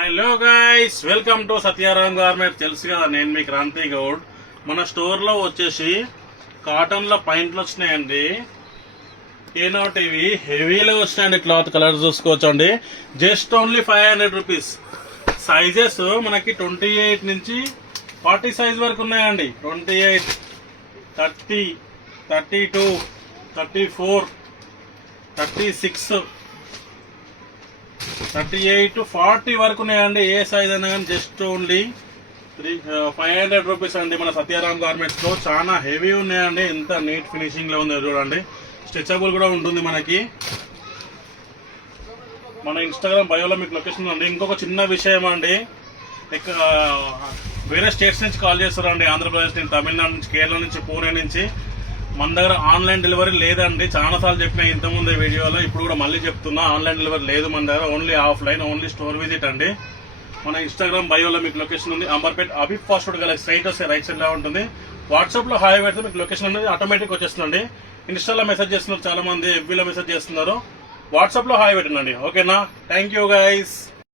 Hello guys, welcome to Satyaram garment. తెలుసు కదా, నేను మీ క్రాంతి గౌడ్. మన స్టోర్ లో వచ్చేసి కాటన్ లో పాయింట్లు వచ్చినాయండి. ఏనాట్ ఇవి హెవీలో వచ్చినాయండి. క్లాత్ కలర్ చూసుకోవచ్చండి. Just only 500 rupees. సైజెస్ మనకి 28 నుంచి 40 సైజ్ వరకు ఉన్నాయండి. 28, 30, 32, 34, 36, 38 to 40 వరకు ఉన్నాయండి. ఏ సైజ్ అయినా కానీ జస్ట్ ఓన్లీ 500 రూపీస్ అండి. మన సత్యారాం గార్మెంట్స్ లో చాలా హెవీ ఉన్నాయండి. ఎంత నీట్ ఫినిషింగ్ లో ఉంది చూడండి. స్ట్రెచబుల్ కూడా ఉంటుంది మనకి. మన ఇన్స్టాగ్రామ్ బయోలో మీకు లొకేషన్ ఉంది. ఇంకొక చిన్న విషయం అండి, వేరే స్టేట్స్ నుంచి కాల్ చేస్తారండి. ఆంధ్రప్రదేశ్ నుంచి, తమిళనాడు నుంచి, కేరళ నుంచి, పూణే నుంచి. మన దగ్గర ఆన్లైన్ డెలివరీ లేదండి. చాలా సార్లు చెప్పిన ఇంతకుముందు వీడియోలో, ఇప్పుడు కూడా మళ్ళీ చెప్తున్నా, ఆన్లైన్ డెలివరీ లేదు మన దగ్గర. Only offline, only store visit అండి. మన ఇన్స్టాగ్రామ్ బయోలో మీకు లొకేషన్ ఉంది. అంబర్పేట్ అబిబ్ ఫాస్ట్ ఫుడ్ గల స్ట్రైట్ వస్తే రైట్ సైడ్ లో ఉంటుంది. వాట్సాప్ లో హాయ్ పెడితే మీకు లొకేషన్ అనేది ఆటోమేటిక్ వచ్చేస్తుందండి. ఇన్స్టాలో మెసేజ్ చేస్తున్నారు చాలా మంది, ఎఫ్బీలో మెసేజ్ చేస్తున్నారు. వాట్సాప్ లో హాయ్ పెట్టండి. ఓకేనా? Thank you guys.